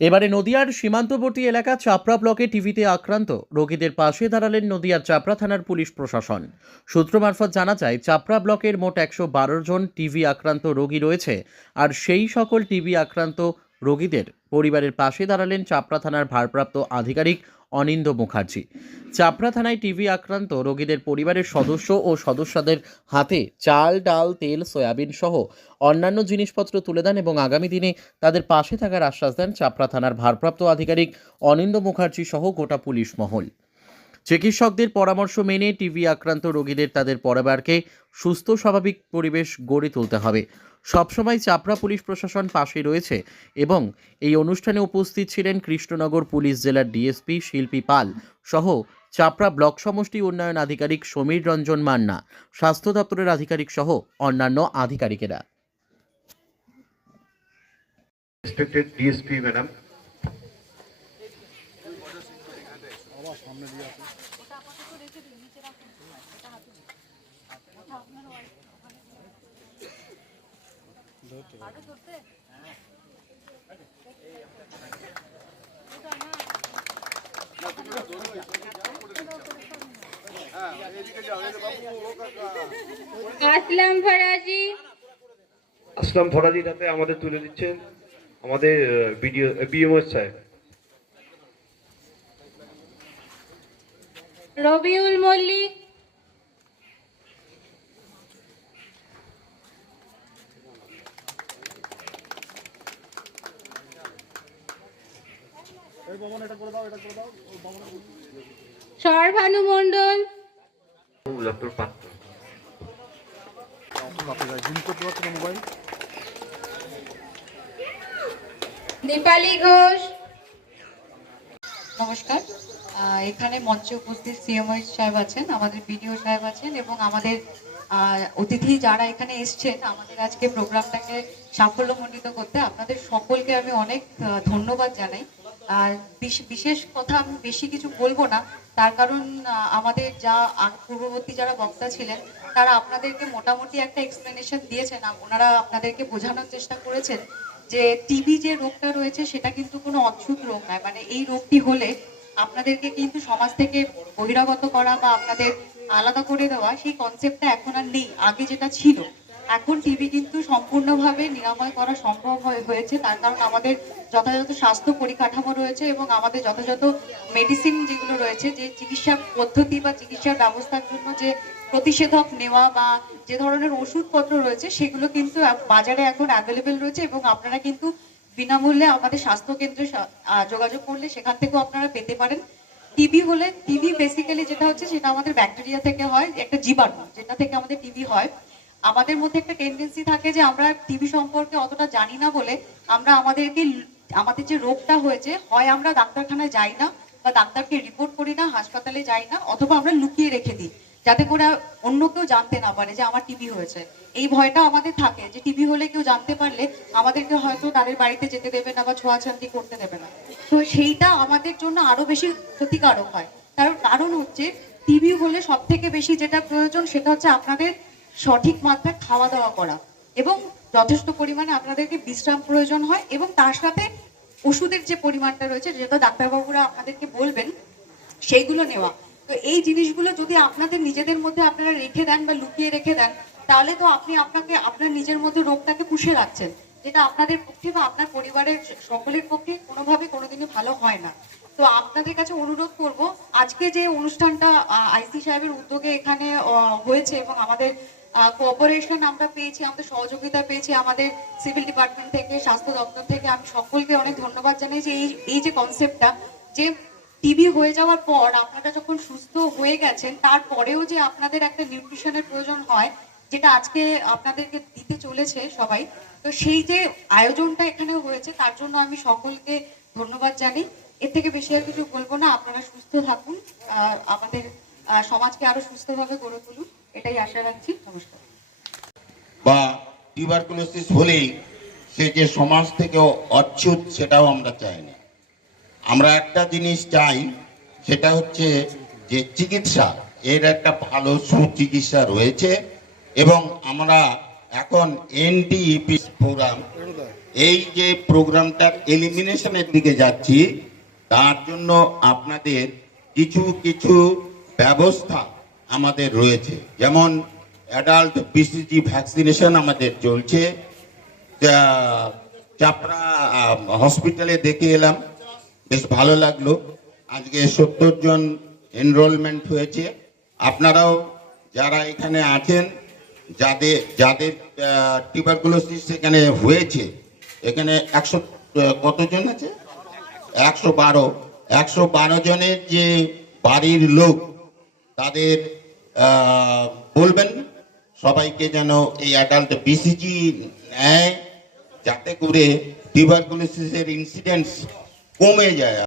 এবারে নদিয়ার সীমান্তবর্তী এলাকা চাপড়া ব্লকে টিভিতে আক্রান্ত রোগীদের পাশে দাঁড়ালেন নদিয়ার চাপড়া থানার পুলিশ প্রশাসন। সূত্র মারফত জানা যায়, চাপড়া ব্লকের মোট 112 জন টিভি আক্রান্ত রোগী রয়েছে। আর সেই সকল টিভি আক্রান্ত রোগীদের পরিবারের পাশে দাঁড়ালেন চাপড়া থানার ভারপ্রাপ্ত আধিকারিক অনিন্দ্য মুখার্জি। চাপড়া থানায় টিভি আক্রান্ত রোগীদের পরিবারের সদস্য ও সদস্যদের হাতে চাল, ডাল, তেল, সয়াবিন সহ অন্যান্য জিনিসপত্র তুলে দেন এবং আগামী দিনে তাদের পাশে থাকার আশ্বাস দেন চাপড়া থানার ভারপ্রাপ্ত আধিকারিক অনিন্দ্য মুখার্জি সহ গোটা পুলিশ মহল। চিকিৎসকদের পরামর্শ মেনে টিবি আক্রান্ত রোগীদের তাদের পরিবারকে সুস্থ স্বাভাবিক পরিবেশ গড়ে তুলতে হবে। সবসময় চাপড়া পুলিশ প্রশাসন পাশে রয়েছে এবং এই অনুষ্ঠানে উপস্থিত ছিলেন কৃষ্ণনগর পুলিশ জেলার ডিএসপি শিল্পী পাল সহ চাপড়া ব্লক সমষ্টি উন্নয়ন আধিকারিক সমীর রঞ্জন মান্না, স্বাস্থ্য দপ্তরের আধিকারিক সহ অন্যান্য আধিকারিকেরা। Respected DSP madam, আসলাম ফরাজির হাতে আমাদের তুলে দিচ্ছেন আমাদের বিএমও সাহেব। রবিউল মল্লিক, সরভানু মণ্ডল, ডক্টর পাত্র, দীপালি ঘোষ। নমস্কার। এখানে মঞ্চে উপস্থিত সিএমও সাহেব আছেন, আমাদের বিডিও সাহেব আছেন এবং আমাদের অতিথি যারা এখানে এসছেন আমাদের আজকে প্রোগ্রামটাকে সাফল্যমণ্ডিত করতে, আপনাদের সকলকে আমি অনেক ধন্যবাদ জানাই। আর বিশেষ কথা আমি বেশি কিছু বলবো না, তার কারণ আমাদের যা পূর্ববর্তী যারা বক্তা ছিলেন তারা আপনাদেরকে মোটামুটি একটা এক্সপ্লেনেশন দিয়েছেন। ওনারা আপনাদেরকে বোঝানোর চেষ্টা করেছেন যে টিবি যে রোগটা রয়েছে সেটা কিন্তু কোনো অদ্ভুত রোগ নয়। মানে এই রোগটি হলে আপনাদেরকে কিন্তু সমাজ থেকে বহিরাগত করা বা আপনাদের আলাদা করে দেওয়া, সেই কনসেপ্টটা এখন আর নেই। আগে যেটা ছিল, এখন টিবি কিন্তু সম্পূর্ণভাবে নিরাময় করা সম্ভব হয়েছে। তার কারণ আমাদের যথাযথ স্বাস্থ্য পরিকাঠামো রয়েছে এবং আমাদের যথাযথ মেডিসিন যেগুলো রয়েছে, যে চিকিৎসা পদ্ধতি বা চিকিৎসার ব্যবস্থার জন্য যে প্রতিষেধক নেওয়া বা যে ধরনের ওষুধপত্র রয়েছে সেগুলো কিন্তু বাজারে এখন অ্যাভেলেবেল রয়েছে এবং আপনারা কিন্তু বিনামূল্যে আমাদের স্বাস্থ্য কেন্দ্রে যোগাযোগ করলে সেখান থেকেও আপনারা পেতে পারেন। টিবি হলে, টিবি বেসিক্যালি যেটা হচ্ছে সেটা আমাদের ব্যাকটেরিয়া থেকে হয়, একটা জীবাণু যেটা থেকে আমাদের টিবি হয়। আমাদের মধ্যে একটা টেন্ডেন্সি থাকে যে আমরা টিবি সম্পর্কে অতটা জানি না বলে আমরা আমাদের যে রোগটা হয়েছে হয় আমরা ডাক্তারখানায় যাই না বা ডাক্তারকে রিপোর্ট করি না, হাসপাতালে যাই না, অথবা আমরা লুকিয়ে রেখে দিই যাতে করে অন্য কেউ জানতে না পারে যে আমার টিবি হয়েছে। এই ভয়টা আমাদের থাকে যে টিবি হলে কেউ জানতে পারলে আমাদেরকে হয়তো তাদের বাড়িতে যেতে দেবে না বা ছোঁয়াছান্তি করতে দেবে না। তো সেইটা আমাদের জন্য আরো বেশি ক্ষতিকারক হয়। তার কারণ হচ্ছে টিবি হলে সব থেকে বেশি যেটা প্রয়োজন সেটা হচ্ছে আপনাদের সঠিক মাত্রায় খাওয়া দাওয়া করা এবং যথেষ্ট পরিমাণে আপনাদেরকে বিশ্রাম প্রয়োজন হয় এবং তার সাথে ওষুধের যে পরিমাণটা রয়েছে যেটা ডাক্তারবাবুরা আপনাদেরকে বলবেন সেইগুলো নেওয়া। তো এই জিনিসগুলো যদি আপনাদের নিজেদের মধ্যে আপনারা রেখে দেন বা লুকিয়ে রেখে দেন, তাহলে তো আপনি আপনার নিজের মধ্যে রোগটাকে পুষে রাখছেন, যেটা আপনাদের পক্ষে বা আপনার পরিবারের সকলের পক্ষে কোনোভাবে কোনোদিনই ভালো হয় না। তো আপনাদের কাছে অনুরোধ করব, আজকে যে অনুষ্ঠানটা আইসি সাহেবের উদ্যোগে এখানে হয়েছে এবং আমাদের কোঅপারেশন আমরা পেয়েছি, আমাদের সহযোগিতা পেয়েছি আমাদের সিভিল ডিপার্টমেন্ট থেকে, স্বাস্থ্য দপ্তর থেকে, আমি সকলকে অনেক ধন্যবাদ জানাই যে এই যে কনসেপ্টটা, যে টিবি হয়ে যাওয়ার পর আপনারা যখন সুস্থ হয়ে গেছেন তারপরেও যে আপনাদের একটা নিউট্রিশনের প্রয়োজন হয়, যেটা আজকে আপনাদেরকে দিতে চলেছে সবাই। তো সেই যে আয়োজনটা এখানে হয়েছে তার জন্য আমি সকলকে ধন্যবাদ জানাই। এর থেকে বেশি আর কিছু বলবো না। আপনারা সুস্থ থাকুন, আমাদের সমাজকে আরো সুস্থভাবে গড়ে তুলুন, এটাই আশা রাখছি। নমস্কার। বা টিউবারকুলোসিস হলেই সে যে সমাজ থেকে অচ্যুত, সেটাও আমরা চাই না। আমরা একটা জিনিস চাই, সেটা হচ্ছে যে চিকিৎসা, এর একটা ভালো সুচিকিৎসা রয়েছে এবং আমরা এখন এনডিইপি প্রোগ্রাম, এই যে প্রোগ্রামটার এলিমিনেশনের দিকে যাচ্ছি, তার জন্য আপনাদের কিছু কিছু ব্যবস্থা আমাদের রয়েছে। যেমন অ্যাডাল্ট বিসিজি ভ্যাকসিনেশন আমাদের চলছে। চাপড়া হসপিটালে দেখে এলাম, বেশ ভালো লাগলো। আজকে 70 জন এনরোলমেন্ট হয়েছে। আপনারাও যারা এখানে আছেন, যাদের যাদের টিউবারকুলোসিস এখানে হয়েছে, এখানে 100 কতজন আছে, 112 জনের যে বাড়ির লোক, তাদের বলবেন সবাইকে যেন এই অ্যাডাল্ট বিসিজি নেয়, যাতে করে টিউবারকুলোসিসের ইনসিডেন্স কমে যায়।